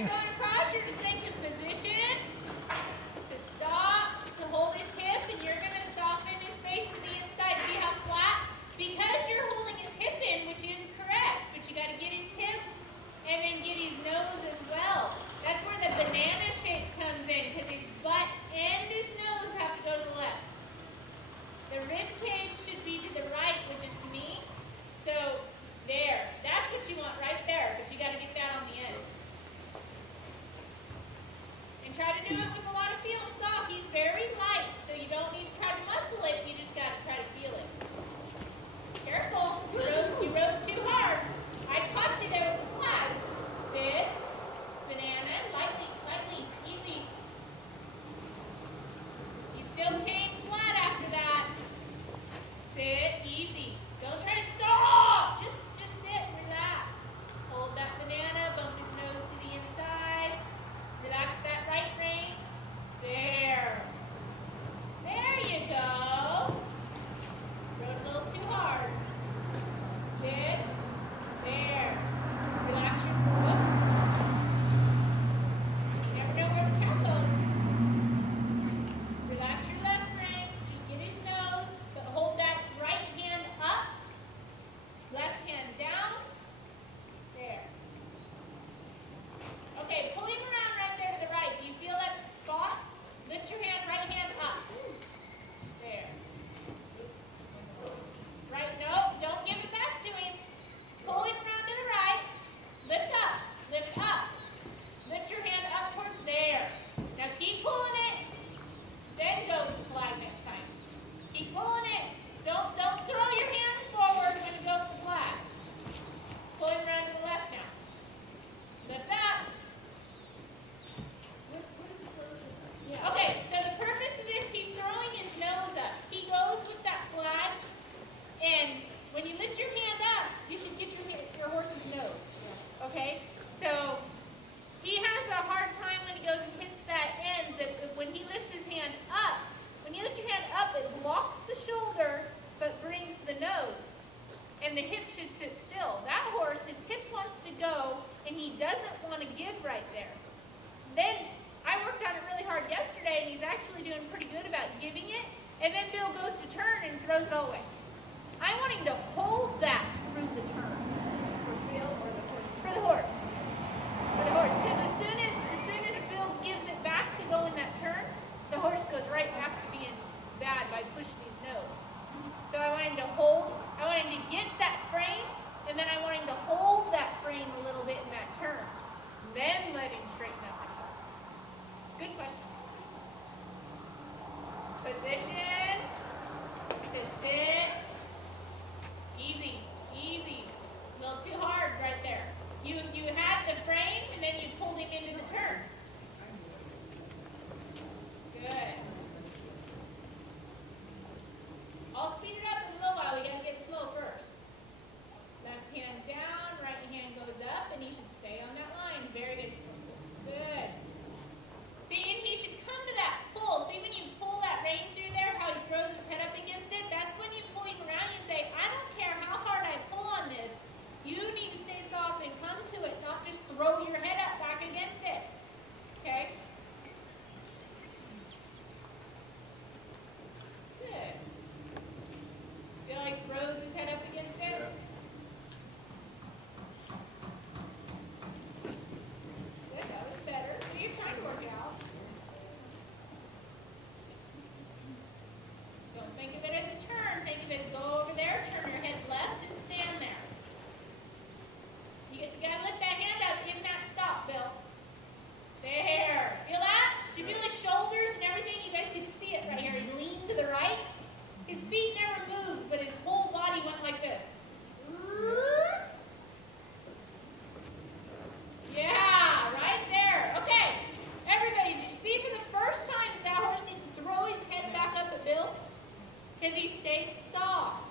you're going across, you're just making position to stop, to hold his hip, and you're going to soften his face to the inside. See how flat? Because you're holding his hip in, which is correct, but you got to get his hip and then get his nose as well. That's where the banana shape comes in, because his butt and his nose have to go to the left. The rib cage should be to the right, which is to me. So there, that's what you want right there, but you got to get that on the end. And try to do it with a lot of feel and soft. He's very light, so you don't need to try to muscle it. You just got to try to feel it. Careful, you rode too hard. I caught you there with the flag. Sit, banana, lightly, lightly, easy. You still came flat after that. Sit, easy. Don't try to stop. Just sit, relax. Hold that banana, bump his nose to the inside. Relax that right rein. There. There you go. Rode a little too hard. Sit. There. Relax your foot. You never know where the cat goes. Relax your left rein. Just get his nose, but hold that right hand up. Left hand down. There. Okay, pull him around right there to the right. Do you feel that spot? Lift your hand, right hand up. There. Right, no, don't give it back to him. Pull him around to the right. Lift up, lift up. Lift your hand up towards there. Now keep pulling it. Then go to the flag next time. Keep pulling it. Don't throw your hands forward when you go to the flag. Pull him around to the left now. Lift up. Okay, so the purpose of this, he's throwing his nose up. He goes with that flag, and when you lift your hand up, you should get your horse's nose. Okay? So he has a hard time when he goes and hits that end, that when he lifts his hand up, when you lift your hand up, it blocks the shoulder, but brings the nose. And the hip should sit still. That horse, his hip wants to go, and he doesn't want to give right there. Then, I worked on it really hard yesterday, and he's actually doing pretty good about giving it, and then Bill goes to turn and throws it all away. I want him to hold that through the turn. For Bill or the horse? For the horse. For the horse. Because as soon as Bill gives it back to go in that turn, the horse goes right back to being bad by pushing his nose. So I want him to hold, I want him to get that frame, and then I want him to hold that frame a little bit in that turn. Then let him straighten up his horse. Good question. Position. To sit. Easy, easy. A little too hard right there. You had the frame, and then you pulled him into the turn. Good. I'll speed it up in a little while. We got to get slow first. Left hand down, right hand goes up, and he should stay on that line. Very good. Good. See, and he should come to that pull. See, when you pull that rein through there, how he throws his head up against it? That's when you pull him around. You say, I don't care how hard I pull on this. You need to stay soft and come to it, not just throw your head up back against it. Okay? Good. Feel like he throws his head up against it? Yeah. Good, that was better. What are you trying to work out? Don't think of it as a turn. Think of it as go over there, turn your head left, and stand there. You gotta lift that hand up in that stop, Bill. There. Feel that? Do you feel his shoulders and everything? You guys can see it right here. He leaned to the right. His feet never moved, but his whole body went like this. Yeah, right there. Okay. Everybody, did you see for the first time that horse didn't throw his head back up at Bill? Because he stayed soft.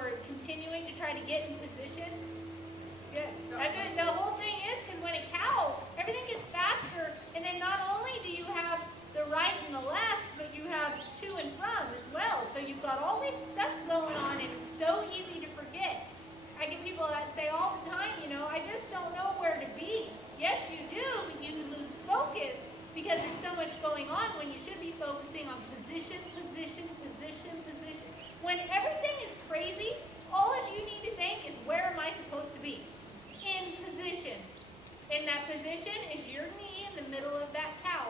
are continuing to try to get in position. Good. That's it. The whole thing is because when a cow, everything gets faster, and then not only do you have the right and the left, but you have to and from as well. So you've got all this stuff going on, and it's so easy to forget. I get people that say all the time, you know, I just don't know where to be. Yes, you do, but you lose focus because there's so much going on when you should be focusing on position, position, position, position. When everything is crazy, all you need to think is, where am I supposed to be? In position. And that position is your knee in the middle of that cow.